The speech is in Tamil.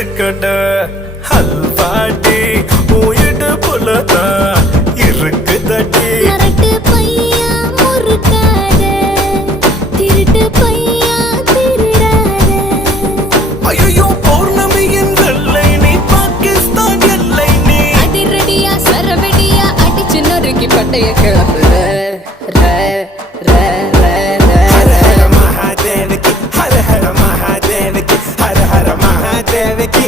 இடுக்கட ஹல்வாடி உயிடு புலதா இருக்கு தட்டி அரட்டு பையா முறுக்காத திருட்டு பையா திருடாத ஐயோ பௌர்ணமியின் வெள்ளை நீ பாகிஸ்தான் எல்லை நீ அதிரடியா சரவெடியா அடிச்சு நொறுக்கி பட்டைய கிளப்புல ஹர ஹர மகாதேவகி ஹர ஹர மகாதேவகி ஹர ஹர மகாதேவகி